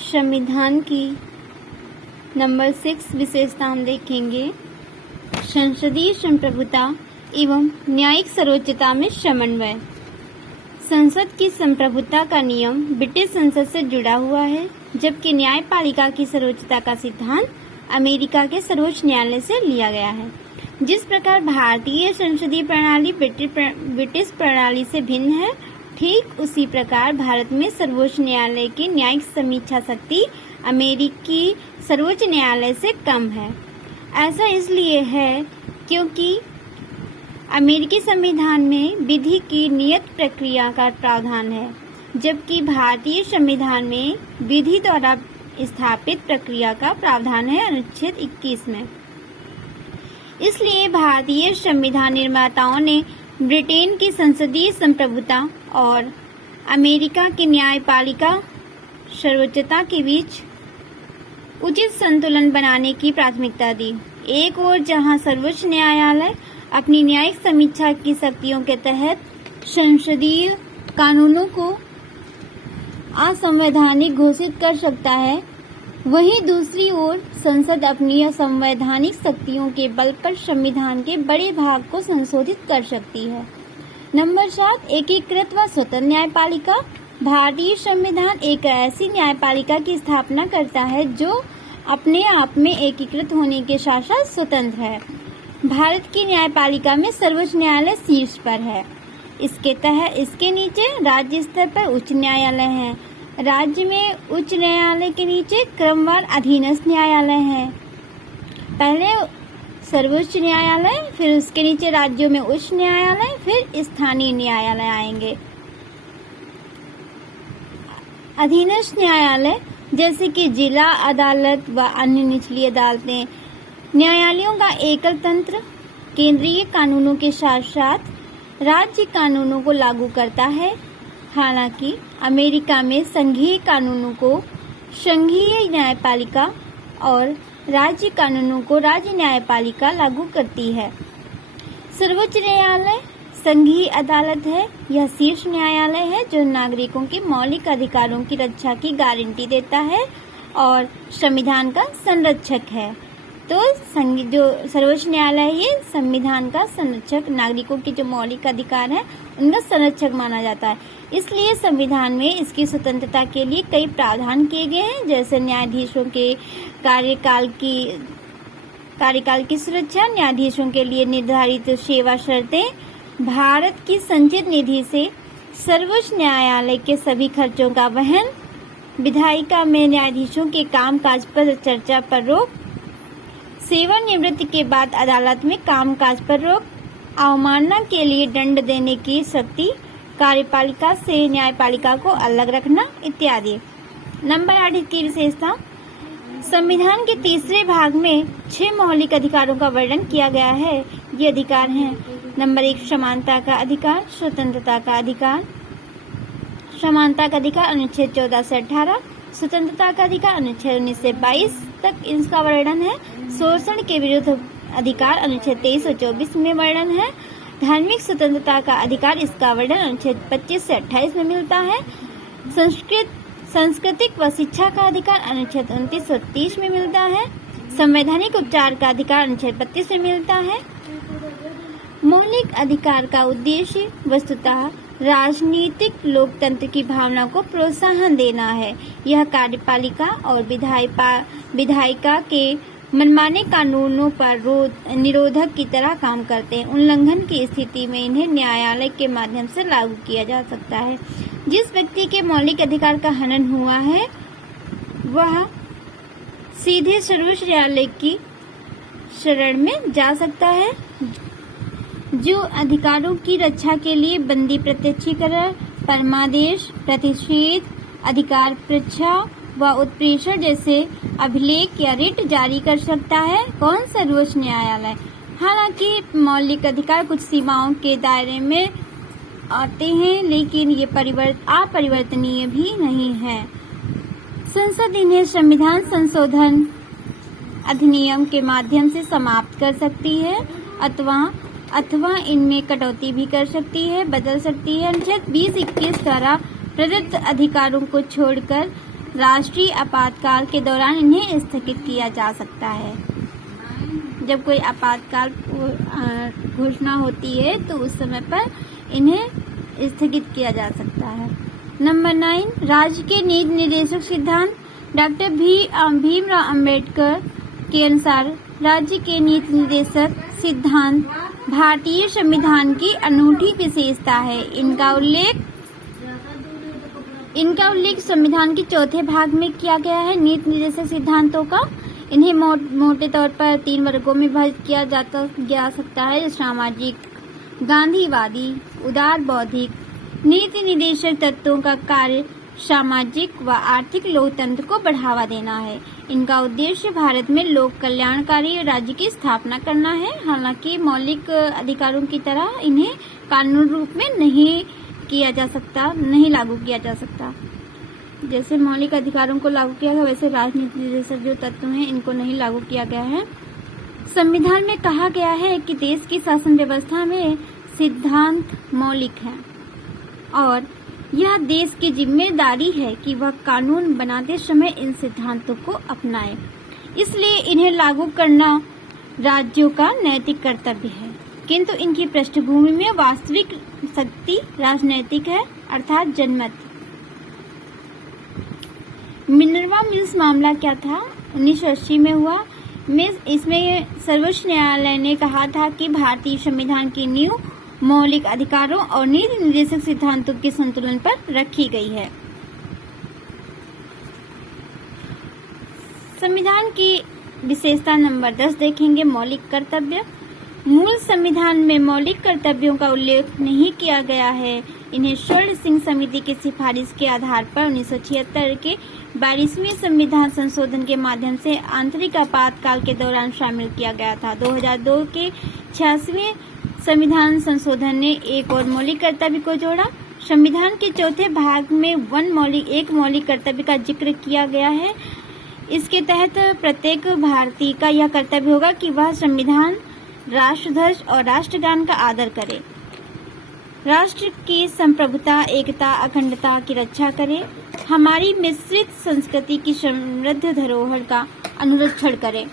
संविधान की नंबर 6 विशेषता हम देखेंगे। संसदीय संप्रभुता एवं न्यायिक सर्वोच्चता में समन्वय। संसद की संप्रभुता का नियम ब्रिटिश संसद से जुड़ा हुआ है, जबकि न्यायपालिका की सर्वोच्चता का सिद्धांत अमेरिका के सर्वोच्च न्यायालय से लिया गया है। जिस प्रकार भारतीय संसदीय प्रणाली ब्रिटिश प्रणाली से भिन्न है, ठीक उसी प्रकार भारत में सर्वोच्च न्यायालय की न्यायिक समीक्षा शक्ति अमेरिकी सर्वोच्च न्यायालय से कम है। ऐसा इसलिए है क्योंकि अमेरिकी संविधान में विधि की नियत प्रक्रिया का प्रावधान है, जबकि भारतीय संविधान में विधि द्वारा स्थापित प्रक्रिया का प्रावधान है अनुच्छेद 21 में। इसलिए भारतीय संविधान निर्माताओं ने ब्रिटेन की संसदीय संप्रभुता और अमेरिका की न्यायपालिका सर्वोच्चता के बीच उचित संतुलन बनाने की प्राथमिकता दी। एक ओर जहां सर्वोच्च न्यायालय अपनी न्यायिक समीक्षा की शक्तियों के तहत संसदीय कानूनों को असंवैधानिक घोषित कर सकता है, वहीं दूसरी ओर संसद अपनी असंवैधानिक शक्तियों के बल पर संविधान के बड़े भाग को संशोधित कर सकती है। नंबर 7 एकीकृत व स्वतंत्र न्यायपालिका। भारतीय संविधान एक ऐसी न्यायपालिका की स्थापना करता है जो अपने आप में एकीकृत होने के साथ साथ स्वतंत्र है। भारत की न्यायपालिका में सर्वोच्च न्यायालय शीर्ष पर है। इसके नीचे राज्य स्तर पर उच्च न्यायालय हैं। राज्य में उच्च न्यायालय के नीचे क्रमवार अधीनस्थ न्यायालय हैं। पहले सर्वोच्च न्यायालय, फिर उसके नीचे राज्यों में उच्च न्यायालय, फिर स्थानीय न्यायालय आएंगे। अधीनस्थ न्यायालय जैसे कि जिला अदालत व अन्य निचली अदालतें न्यायालयों का एकल तंत्र केंद्रीय कानूनों के साथ साथ राज्य कानूनों को लागू करता है। हालांकि अमेरिका में संघीय कानूनों को संघीय न्यायपालिका और राज्य कानूनों को राज्य न्यायपालिका लागू करती है। सर्वोच्च न्यायालय संघीय अदालत है। यह शीर्ष न्यायालय है जो नागरिकों के मौलिक अधिकारों की रक्षा की गारंटी देता है और संविधान का संरक्षक है। तो जो सर्वोच्च न्यायालय है ये संविधान का संरक्षक, नागरिकों के जो मौलिक अधिकार हैं उनका संरक्षक माना जाता है। इसलिए संविधान में इसकी स्वतंत्रता के लिए कई प्रावधान किए गए हैं, जैसे न्यायाधीशों के कार्यकाल की सुरक्षा, न्यायाधीशों के लिए निर्धारित सेवा शर्तें, भारत की संचित निधि से सर्वोच्च न्यायालय के सभी खर्चों का वहन, विधायिका में न्यायाधीशों के कामकाज पर चर्चा पर रोक, सेवानिवृत्ति के बाद अदालत में कामकाज पर रोक, अवमानना के लिए दंड देने की शक्ति, कार्यपालिका से न्यायपालिका को अलग रखना इत्यादि। नंबर 8 की विशेषता। संविधान के तीसरे भाग में 6 मौलिक अधिकारों का वर्णन किया गया है। ये अधिकार हैं: नंबर 1 समानता का अधिकार, स्वतंत्रता का अधिकार। समानता का अधिकार अनुच्छेद 14 से 18, स्वतंत्रता का अधिकार अनुच्छेद 19 से 22 तक इसका वर्णन है। शोषण के विरुद्ध अधिकार अनुच्छेद 23 और 24 में वर्णन है। धार्मिक स्वतंत्रता का अधिकार इसका वर्णन अनुच्छेद 25 से 28 में मिलता है। सांस्कृतिक व शिक्षा का अधिकार अनुच्छेद 29 और 30 में मिलता है। संवैधानिक उपचार का अधिकार अनुच्छेद 32 में मिलता है। मौलिक अधिकार का उद्देश्य वस्तुतः राजनीतिक लोकतंत्र की भावना को प्रोत्साहन देना है। यह कार्यपालिका और विधायिका के मनमाने कानूनों पर निरोधक की तरह काम करते हैं। उल्लंघन की स्थिति में इन्हें न्यायालय के माध्यम से लागू किया जा सकता है। जिस व्यक्ति के मौलिक अधिकार का हनन हुआ है वह सीधे सर्वोच्च न्यायालय की शरण में जा सकता है। जो अधिकारों की रक्षा के लिए बंदी प्रत्यक्षीकरण, परमादेश, प्रतिषेध, अधिकार परीक्षा व उत्प्रेषण जैसे अभिलेख या रिट जारी कर सकता है, कौन? सर्वोच्च न्यायालय। हालांकि मौलिक अधिकार कुछ सीमाओं के दायरे में आते हैं, लेकिन ये अपरिवर्तनीय भी नहीं है। संसद इन्हें संविधान संशोधन अधिनियम के माध्यम से समाप्त कर सकती है अथवा इनमें कटौती भी कर सकती है, बदल सकती है। अनुच्छेद 20-21 द्वारा प्रदत्त अधिकारों को छोड़कर राष्ट्रीय आपातकाल के दौरान इन्हें स्थगित किया जा सकता है। जब कोई आपातकाल घोषणा होती है तो उस समय पर इन्हें स्थगित किया जा सकता है। नंबर 9, राज्य के नीति निर्देशक सिद्धांत। डॉक्टर भीमराव अंबेडकर के अनुसार राज्य के नीति निर्देशक सिद्धांत भारतीय संविधान की अनूठी विशेषता है। इनका उल्लेख संविधान के चौथे भाग में किया गया है। नीति निर्देशक सिद्धांतों का इन्हें मोटे तौर पर 3 वर्गों में विभाजित किया जा सकता है। सामाजिक, गांधीवादी, उदार बौद्धिक। नीति निर्देशक तत्वों का कार्य सामाजिक व आर्थिक लोकतंत्र को बढ़ावा देना है। इनका उद्देश्य भारत में लोक कल्याणकारी राज्य की स्थापना करना है। हालांकि मौलिक अधिकारों की तरह इन्हें कानून रूप में नहीं लागू किया जा सकता। जैसे मौलिक अधिकारों को लागू किया गया वैसे राजनीति निर्देशक जो तत्व हैं इनको नहीं लागू किया गया है। संविधान में कहा गया है कि देश की शासन व्यवस्था में सिद्धांत मौलिक हैं और यह देश की जिम्मेदारी है कि वह कानून बनाते समय इन सिद्धांतों को अपनाए। इसलिए इन्हें लागू करना राज्यों का नैतिक कर्तव्य है, किंतु इनकी पृष्ठभूमि में वास्तविक शक्ति राजनैतिक है, अर्थात जनमत। मिनर्वा मिल्स मामला क्या था? 1980 में हुआ। इसमें सर्वोच्च न्यायालय ने कहा था कि भारतीय संविधान की नींव मौलिक अधिकारों और नीति निर्देशक सिद्धांतों के संतुलन पर रखी गई है। संविधान की विशेषता नंबर 10 देखेंगे, मौलिक कर्तव्य। मूल संविधान में मौलिक कर्तव्यों का उल्लेख नहीं किया गया है। इन्हें स्वर्ण सिंह समिति की सिफारिश के आधार पर 1976 के 22वें संविधान संशोधन के माध्यम से आंतरिक आपातकाल के दौरान शामिल किया गया था। 2002 के 86वें संविधान संशोधन ने एक और मौलिक कर्तव्य को जोड़ा। संविधान के चौथे भाग में एक मौलिक कर्तव्य का जिक्र किया गया है। इसके तहत प्रत्येक भारतीय का यह कर्तव्य होगा कि वह संविधान, राष्ट्रध्वज और राष्ट्रगान का आदर करे, राष्ट्र की संप्रभुता, एकता, अखंडता की रक्षा करे, हमारी मिश्रित संस्कृति की समृद्ध धरोहर का अनुरक्षण करे।